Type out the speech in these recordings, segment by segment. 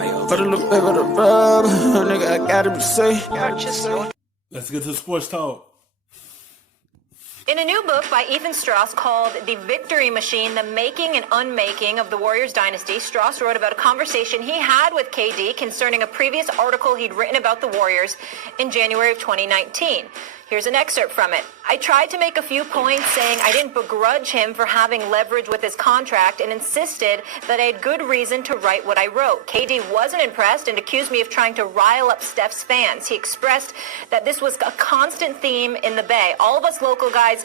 Put a little bit of the rub, nigga, I gotta be safe. Let's get to sports talk. In a new book by Ethan Strauss called The Victory Machine, The Making and Unmaking of the Warriors Dynasty, Strauss wrote about a conversation he had with KD concerning a previous article he'd written about the Warriors in January of 2019. Here's an excerpt from it. I tried to make a few points saying I didn't begrudge him for having leverage with his contract and insisted that I had good reason to write what I wrote. KD wasn't impressed and accused me of trying to rile up Steph's fans. He expressed that this was a constant theme in the Bay. All of us local guys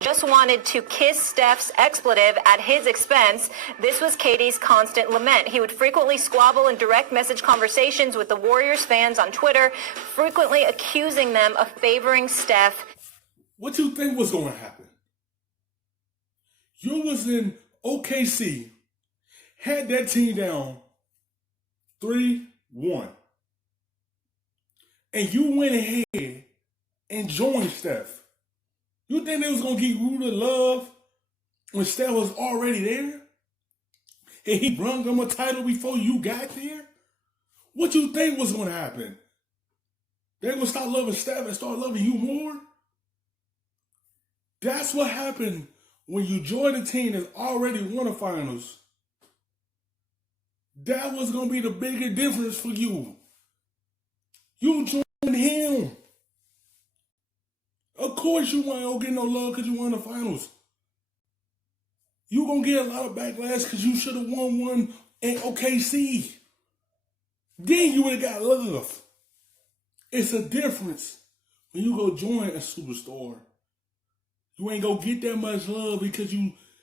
just wanted to kiss Steph's expletive at his expense. This was KD's constant lament. He would frequently squabble in direct message conversations with the Warriors fans on Twitter, frequently accusing them of favoring Steph. What you think was going to happen? You was in OKC, had that team down 3-1, and you went ahead and joined Steph. You think they was going to give you the love when Steph was already there? And he brung them a title before you got there? What you think was going to happen? They going to start loving Steph and start loving you more? That's what happened when you join a team that's already won the finals. That was going to be the bigger difference for you. You joined him. Of course you won't get no love because you won the finals. You going to get a lot of backlash because you should have won one in OKC. Then you would have got love. It's a difference when you go join a superstar. You ain't going to get that much love because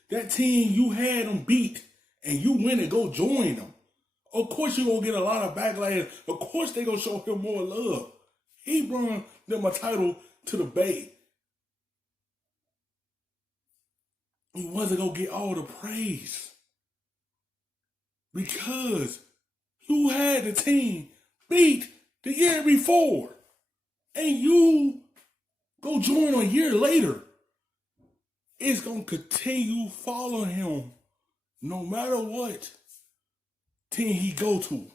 that team, you had them beat and you went and go join them. Of course you're going to get a lot of backlash. Of course they going to show him more love. He brought them a title to the Bay. He wasn't going to get all the praise because you had the team beat the year before and you go join a year later. It's going to continue following him no matter what team he go to.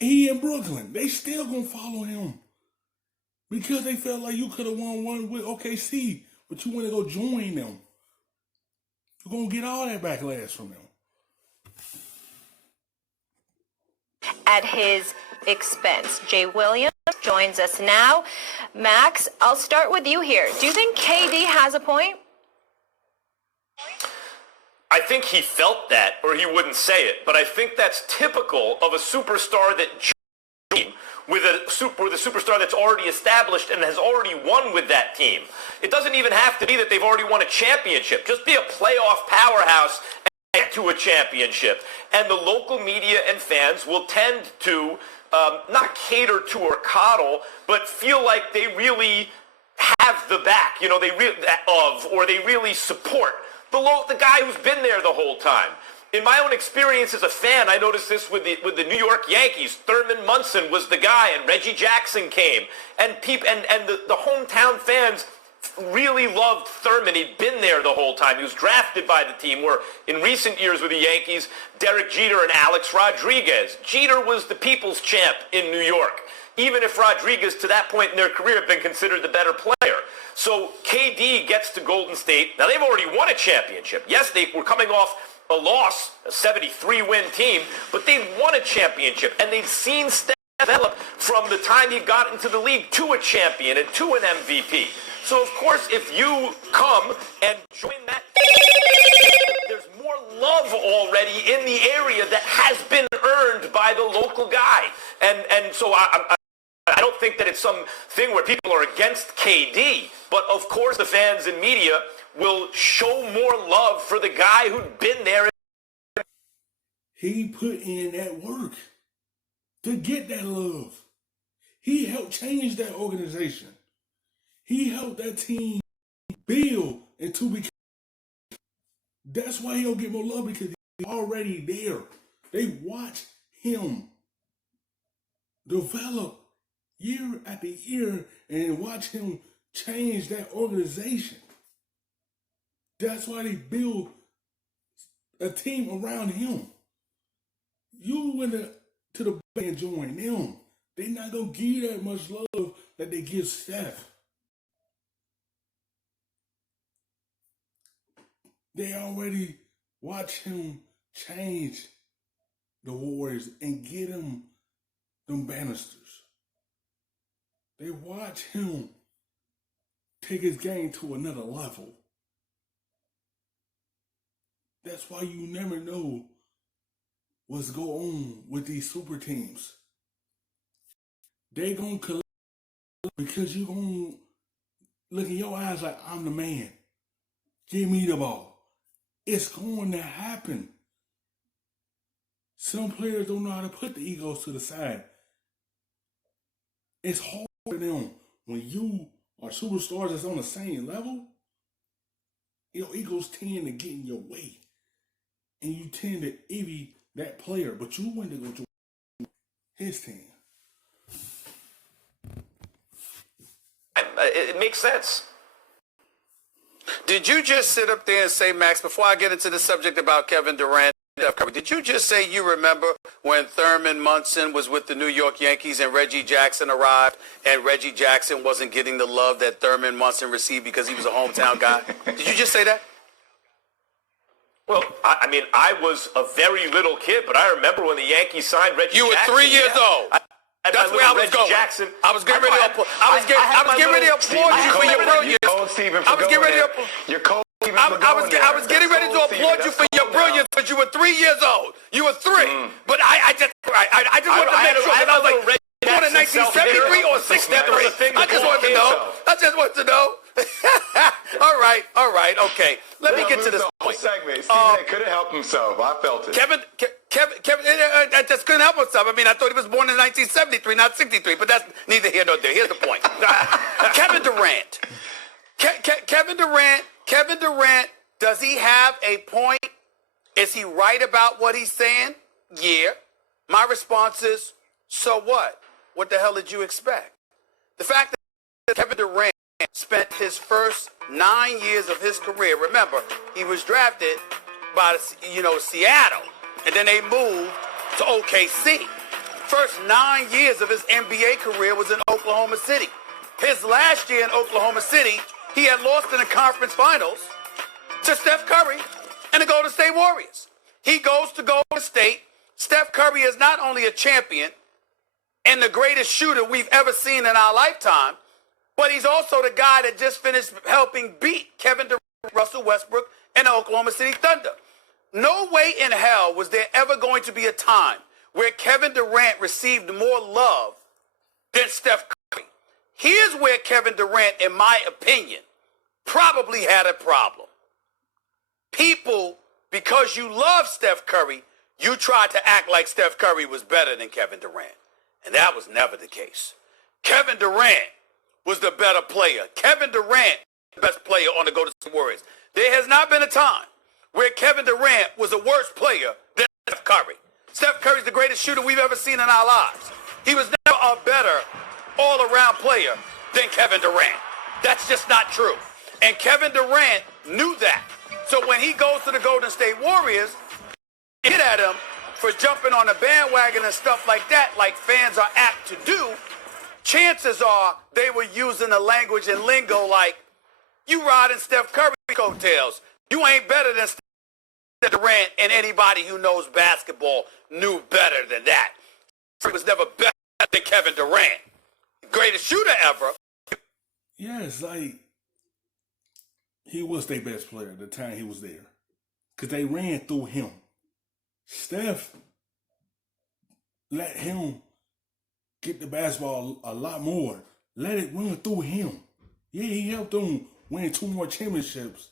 He in Brooklyn, they still going to follow him. Because they felt like you could have won one with OKC, but you want to go join them. You're going to get all that backlash from them. At his expense. Jay Williams joins us now. Max, I'll start with you here. Do you think KD has a point? I think he felt that, or he wouldn't say it. But I think that's typical of a superstar that with a superstar that's already established and has already won with that team. It doesn't even have to be that they've already won a championship. Just be a playoff powerhouse and get to a championship. And the local media and fans will tend to not cater to or coddle, but feel like they really have the back, they really support the guy who's been there the whole time. In my own experience as a fan, I noticed this with the New York Yankees. Thurman Munson was the guy, and Reggie Jackson came, and the hometown fans really loved Thurman. He'd been there the whole time. He was drafted by the team. Where in recent years with the Yankees, Derek Jeter and Alex Rodriguez. Jeter was the people's champ in New York, even if Rodriguez to that point in their career had been considered the better player. So KD gets to Golden State. Now they've already won a championship. Yes, they were coming off a loss, a 73-win team, but they won a championship, and they've seen Steph develop from the time he got into the league to a champion and to an MVP. So, of course, if you come and join that, there's more love already in the area that has been earned by the local guy. And so I don't think that it's some thing where people are against KD, but of course the fans and media will show more love for the guy who'd been there. He put in that work to get that love. He helped change that organization. He helped that team build into become. That's why he'll get more love, because he's already there. They watch him develop year after year and watch him change that organization. That's why they build a team around him. You went to the bank and joined them. They not gonna give you that much love that they give Steph. They already watch him change the Warriors and get him them banisters. They watch him take his game to another level. That's why you never know what's going on with these super teams. They gonna collect because you gonna look in your eyes like, I'm the man. Give me the ball. It's going to happen. Some players don't know how to put the egos to the side. It's hard for them when you are superstars that's on the same level. Your egos tend to get in your way. And you tend to envy that player, but you want to go to his team. It makes sense. Did you just sit up there and say, Max, before I get into the subject about Kevin Durant, Steph Curry, did you just say you remember when Thurman Munson was with the New York Yankees and Reggie Jackson arrived and Reggie Jackson wasn't getting the love that Thurman Munson received because he was a hometown guy? Did you just say that? Well, I mean, I was a very little kid, but I remember when the Yankees signed Reggie Jackson. You were 3 years old. That's where I was going. Jackson. I was getting ready to applaud. I was getting ready to applaud you for your brilliance. I was getting ready to applaud. I was getting ready to applaud you for your brilliance, but you were 3 years old. You were three. But I just wanted to make sure that I was like, born in 1973 or 63. I just wanted to know. I just wanted to know. All right, okay. Let me get to this point. Segment. Stephen couldn't help himself. I felt it. Kevin, I just couldn't help himself. I mean, I thought he was born in 1973, not 63, but that's neither here nor there. Here's the point. Kevin Durant. Kevin Durant, does he have a point? Is he right about what he's saying? Yeah. My response is, so what? What the hell did you expect? The fact that Kevin Durant spent his first 9 years of his career, remember, he was drafted by, Seattle, and then they moved to OKC. First 9 years of his NBA career was in Oklahoma City. His last year in Oklahoma City, he had lost in the conference finals to Steph Curry and the Golden State Warriors. He goes to Golden State. Steph Curry is not only a champion and the greatest shooter we've ever seen in our lifetime, but he's also the guy that just finished helping beat Kevin Durant, Russell Westbrook, and the Oklahoma City Thunder. No way in hell was there ever going to be a time where Kevin Durant received more love than Steph Curry. Here's where Kevin Durant, in my opinion, probably had a problem. People, because you love Steph Curry, you tried to act like Steph Curry was better than Kevin Durant. And that was never the case. Kevin Durant was the better player. Kevin Durant, the best player on the Golden State Warriors. There has not been a time where Kevin Durant was a worse player than Steph Curry. Steph Curry's the greatest shooter we've ever seen in our lives. He was never a better all-around player than Kevin Durant. That's just not true. And Kevin Durant knew that. So when he goes to the Golden State Warriors, hit at him for jumping on a bandwagon and stuff like that, like fans are apt to do, chances are they were using the language and lingo like, you riding Steph Curry coattails. You ain't better than Steph Durant, and anybody who knows basketball knew better than that. He was never better than Kevin Durant. Greatest shooter ever. Yes, like, he was their best player at the time he was there. Because they ran through him. Steph let him get the basketball a lot more. Let it run through him. Yeah, he helped them win 2 more championships.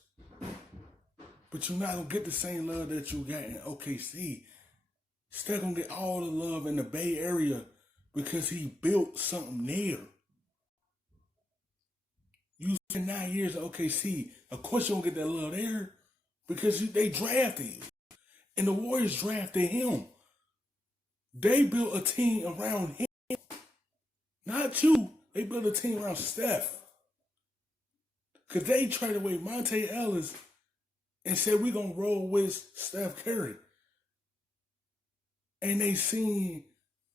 But you're not going to get the same love that you got in OKC. Steph going to get all the love in the Bay Area because he built something there. You spent 9 years at OKC. Of course you don't get that love there because they drafted you. And the Warriors drafted him. They built a team around him. Not you. They built a team around Steph. Because they traded away Monte Ellis and said, we're going to roll with Steph Curry. And they seen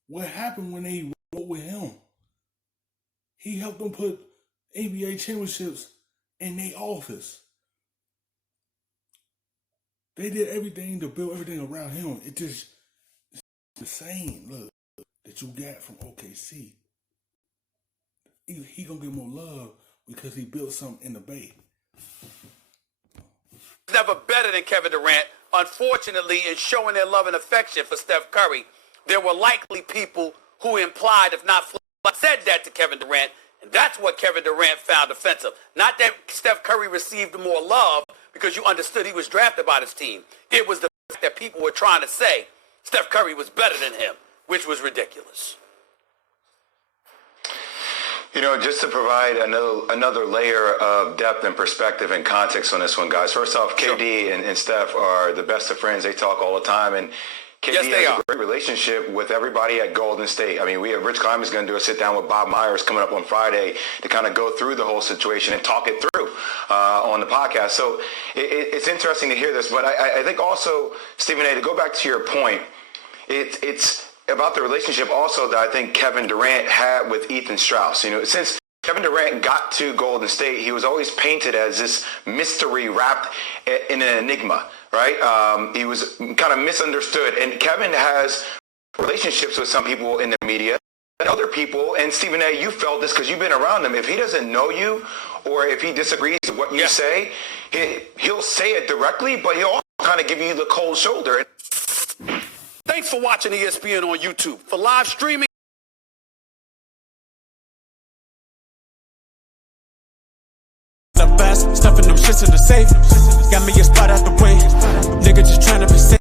what happened when they rode with him. He helped them put NBA championships in their office. They did everything to build everything around him. It's the same look that you got from OKC. He gonna get more love because he built something in the Bay. Never better than Kevin Durant. Unfortunately, in showing their love and affection for Steph Curry, there were likely people who implied, if not said that to Kevin Durant, and that's what Kevin Durant found offensive. Not that Steph Curry received more love because you understood he was drafted by this team. It was the fact that people were trying to say Steph Curry was better than him, which was ridiculous. You know, just to provide another layer of depth and perspective and context on this one, guys. First off, KD and Steph are the best of friends. They talk all the time, and KD has a great relationship with everybody at Golden State. I mean, Rich Kleiman is going to do a sit-down with Bob Myers coming up on Friday to kind of go through the whole situation and talk it through on the podcast. So it's interesting to hear this. But I think also, Stephen A., to go back to your point, it's about the relationship also that I think Kevin Durant had with Ethan Strauss. You know, since Kevin Durant got to Golden State, he was always painted as this mystery wrapped in an enigma, right? He was kind of misunderstood. And Kevin has relationships with some people in the media and other people. And Stephen A., you felt this because you've been around him. If he doesn't know you or if he disagrees with what you say, he'll say it directly, but he'll also kind of give you the cold shoulder. Thanks for watching ESPN on YouTube. For live streaming, the best, stuffing them shits in the safe. Got me a spot out the way.